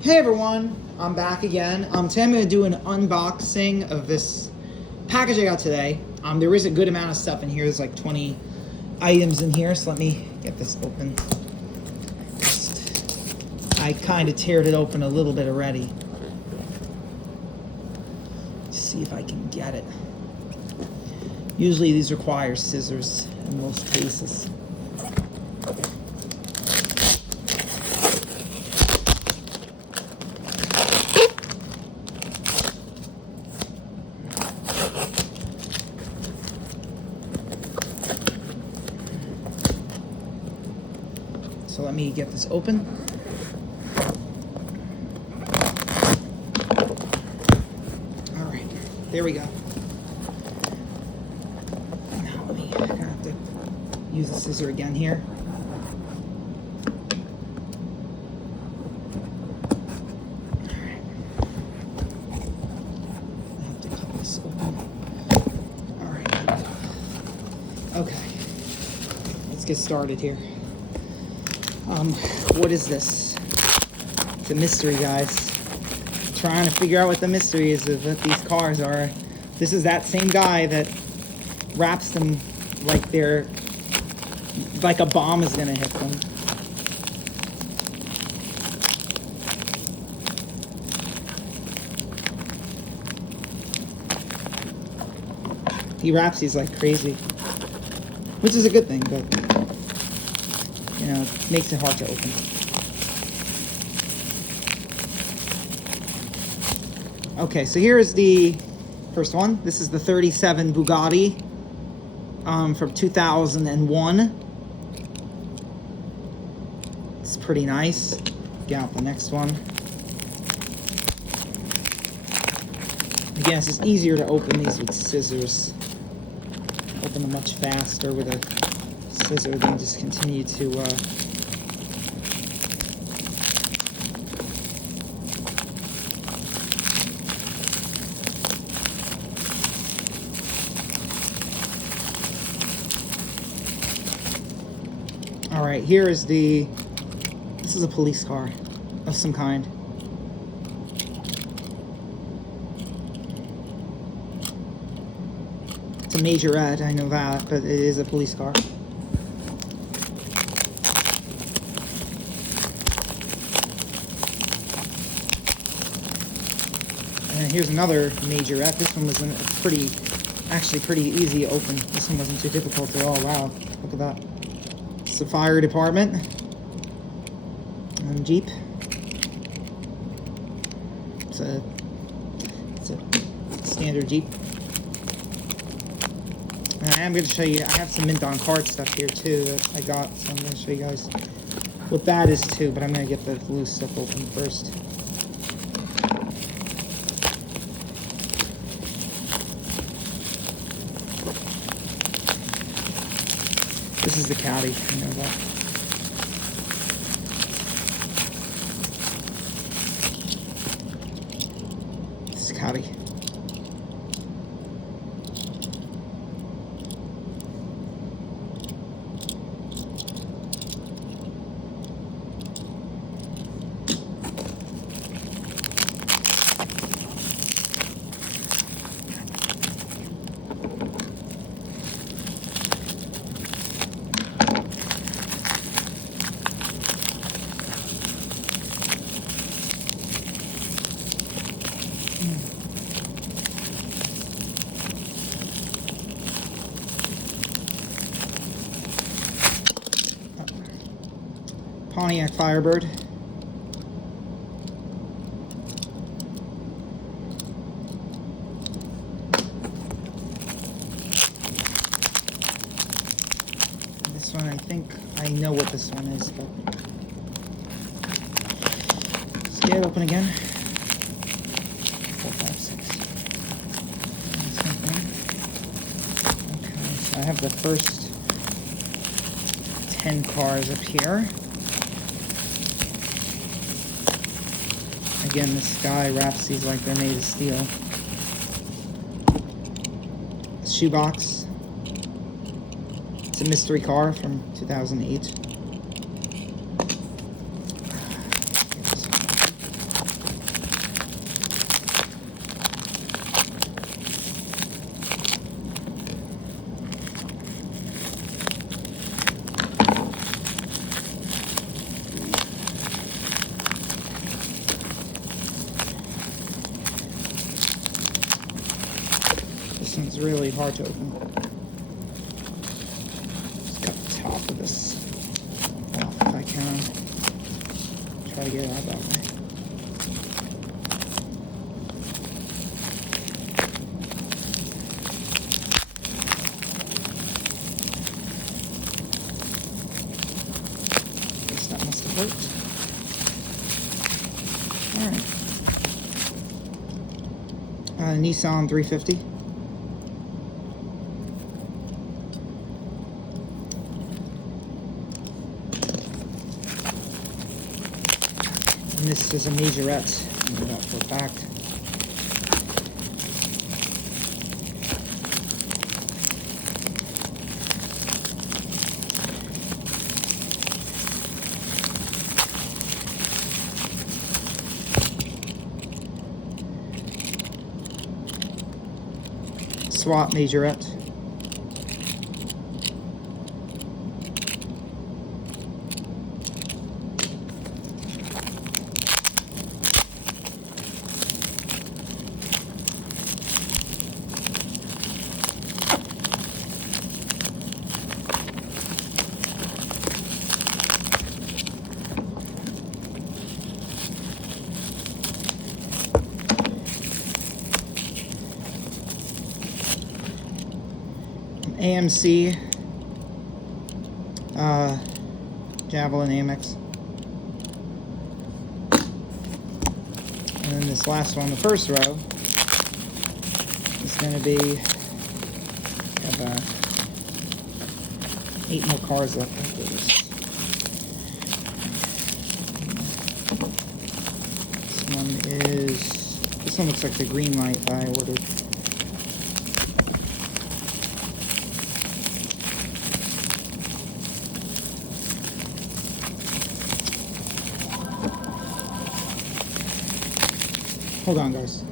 Hey everyone, I'm back again. Today I'm going to do an unboxing of this package I got today. There is a good amount of stuff in here. There's like 20 items in here, so let me get this open. I kind of teared it open a little bit already. Let's see if I can get it. Usually these require scissors in most cases. So let me get this open. All right, there we go. Now I'm gonna have to use a scissor again here. All right. I have to cut this open. All right. Okay. Let's get started here. What is this? It's a mystery, guys. Trying to figure out what the mystery is of what these cars are. This is that same guy that wraps them like they're like a bomb is gonna hit them. He wraps these like crazy, which is a good thing, but you know, it makes it hard to open. Okay, so here's the first one. This is the 37 Bugatti from 2001. It's pretty nice. Get out the next one. Again, it's easier to open these with scissors. Open them much faster with a scissor than just continue to All right, here is this is a police car of some kind. It's a Majorette, I know that, but it is a police car. And here's another Majorette. This one was actually pretty easy to open. This one wasn't too difficult at all. Wow, look at that. It's the fire department. And Jeep. It's a standard Jeep. And I am going to show you, I have some mint on card stuff here too that I got, so I'm going to show you guys what that is too, but I'm going to get the loose stuff open first. This is the caddy, you know that. This is the caddy. Pontiac Firebird. This one, I think I know what this one is, but let's get it open again. 4, 5, 6. Okay, so I have the first 10 cars up here. Again, this guy wraps these like they're made of steel. Shoebox. It's a mystery car from 2008. is really hard to open. Just cut the top of this off if I can. Try to get it out that way. Guess that must have worked. Alright. Nissan 350. And this is a Majorette. I know that for a fact. Swap Majorette. AMC Javelin Amex. And then this last one, the first row, is going to be, have 8 more cards left after this. This one looks like the Greenlight I ordered. Hold on, guys.